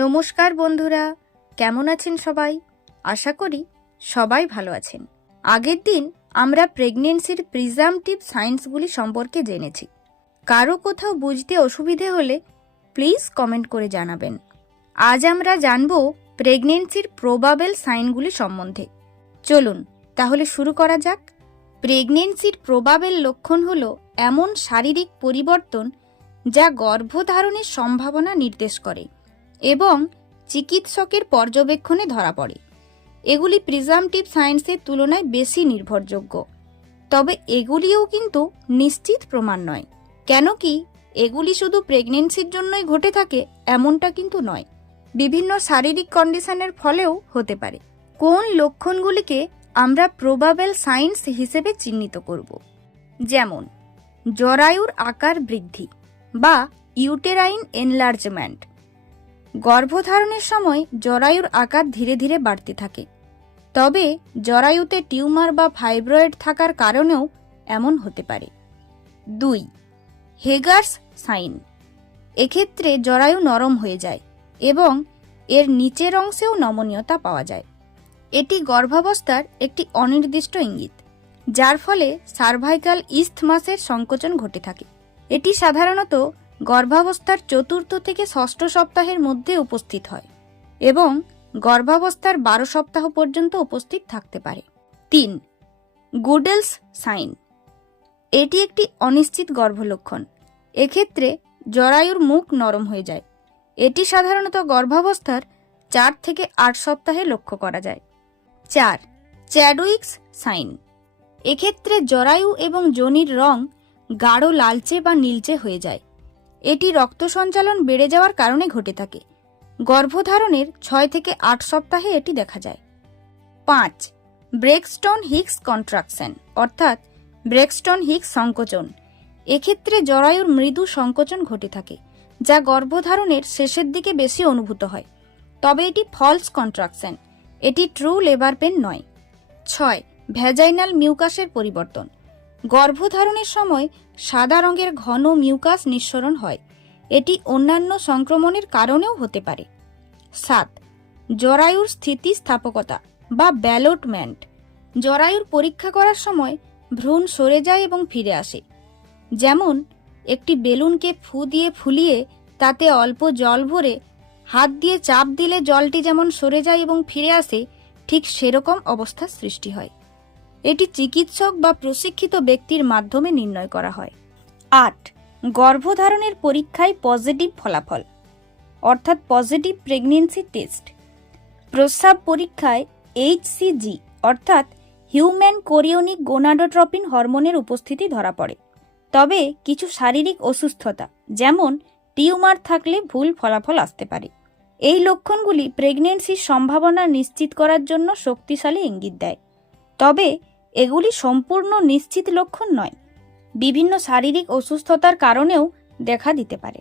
নমস্কার বন্ধুরা, কেমন আছেন সবাই? আশা করি সবাই ভালো আছেন। আগের দিন আমরা প্রেগনেন্সির প্রিজাম্পটিভ সাইন্সগুলি সম্পর্কে জেনেছি। কারো কোথাও বুঝতে অসুবিধে হলে প্লিজ কমেন্ট করে জানাবেন। আজ আমরা জানব প্রেগনেন্সির প্রবাবেল সাইনগুলি সম্বন্ধে। চলুন তাহলে শুরু করা যাক। প্রেগনেন্সির প্রবাবেল লক্ষণ হল এমন শারীরিক পরিবর্তন যা গর্ভধারণের সম্ভাবনা নির্দেশ করে এবং চিকিৎসকের পর্যবেক্ষণে ধরা পড়ে। এগুলি প্রিজাম্পটিভ সায়েন্সের তুলনায় বেশি নির্ভরযোগ্য, তবে এগুলিও কিন্তু নিশ্চিত প্রমাণ নয়। কেন কি এগুলি শুধু প্রেগনেন্সির জন্যই ঘটে থাকে এমনটা কিন্তু নয়, বিভিন্ন শারীরিক কন্ডিশনের ফলেও হতে পারে। কোন লক্ষণগুলিকে আমরা প্রবাবেল সাইন্স হিসেবে চিহ্নিত করব? যেমন জরায়ুর আকার বৃদ্ধি বা ইউটেরাইন এনলার্জমেন্ট। গর্ভধারণের সময় জরায়ুর আকার ধীরে ধীরে বাড়তে থাকে, তবে জরায়ুতে টিউমার বা ফাইব্রয়েড থাকার কারণেও এমন হতে পারে। 2. Hegar's sign. এক্ষেত্রে জরায়ু নরম হয়ে যায় এবং এর নিচের অংশেও নমনীয়তা পাওয়া যায়। এটি গর্ভাবস্থার একটি অনির্দিষ্ট ইঙ্গিত, যার ফলে সার্ভাইকাল ইস্থমাসের সংকোচন ঘটে থাকে। এটি সাধারণত গর্ভাবস্থার 4র্থ থেকে 6ষ্ঠ সপ্তাহের মধ্যে উপস্থিত হয় এবং গর্ভাবস্থার 12 সপ্তাহ পর্যন্ত উপস্থিত থাকতে পারে। 3. গুডেলস সাইন। এটি একটি অনিশ্চিত গর্ভলক্ষণ। এক্ষেত্রে জরায়ুর মুখ নরম হয়ে যায়। এটি সাধারণত গর্ভাবস্থার 4 থেকে 8 সপ্তাহে লক্ষ্য করা যায়। 4. চ্যাডউইকস সাইন। এক্ষেত্রে জরায়ু এবং যোনির রং গাঢ় লালচে বা নীলচে হয়ে যায়। এটি রক্ত সঞ্চালন বেড়ে যাওয়ার কারণে ঘটে থাকে। গর্ভধারণের 6 থেকে 8 সপ্তাহে এটি দেখা যায়। 5. ব্রেক্সটন হিক্স কন্ট্রাকশন অর্থাৎ ব্রেক্সটন হিক্স সংকোচন। এক্ষেত্রে জরায়ুর মৃদু সংকোচন ঘটে থাকে, যা গর্ভধারণের শেষের দিকে বেশি অনুভূত হয়, তবে এটি ফলস কন্ট্রাকশন। এটি ট্রু লেবার পেন নয়। 6. ভ্যাজাইনাল মিউকাসের পরিবর্তন। গর্ভধারণের সময় সাদা রঙের ঘন মিউকাস নিঃসরণ হয়। এটি অন্যান্য সংক্রমণের কারণেও হতে পারে। 7. জরায়ুর স্থিতিস্থাপকতা বা ব্যালটমেন্ট। জরায়ুর পরীক্ষা করার সময় ভ্রূণ সরে যায় এবং ফিরে আসে। যেমন একটি বেলুনকে ফু দিয়ে ফুলিয়ে তাতে অল্প জল ভরে হাত দিয়ে চাপ দিলে জলটি যেমন সরে যায় এবং ফিরে আসে, ঠিক সেরকম অবস্থার সৃষ্টি হয়। এটি চিকিৎসক বা প্রশিক্ষিত ব্যক্তির মাধ্যমে নির্ণয় করা হয়। 8. গর্ভধারণের পরীক্ষায় পজিটিভ ফলাফল অর্থাৎ পজিটিভ প্রেগনেন্সি টেস্ট। প্রস্রাব পরীক্ষায় HCG অর্থাৎ হিউম্যান কোরিওনিক গোনাডোট্রপিন হরমোনের উপস্থিতি ধরা পড়ে। তবে কিছু শারীরিক অসুস্থতা যেমন টিউমার থাকলে ভুল ফলাফল আসতে পারে। এই লক্ষণগুলি প্রেগনেন্সির সম্ভাবনা নিশ্চিত করার জন্য শক্তিশালী ইঙ্গিত দেয়, তবে এগুলি সম্পূর্ণ নিশ্চিত লক্ষণ নয়। বিভিন্ন শারীরিক অসুস্থতার কারণেও দেখা দিতে পারে।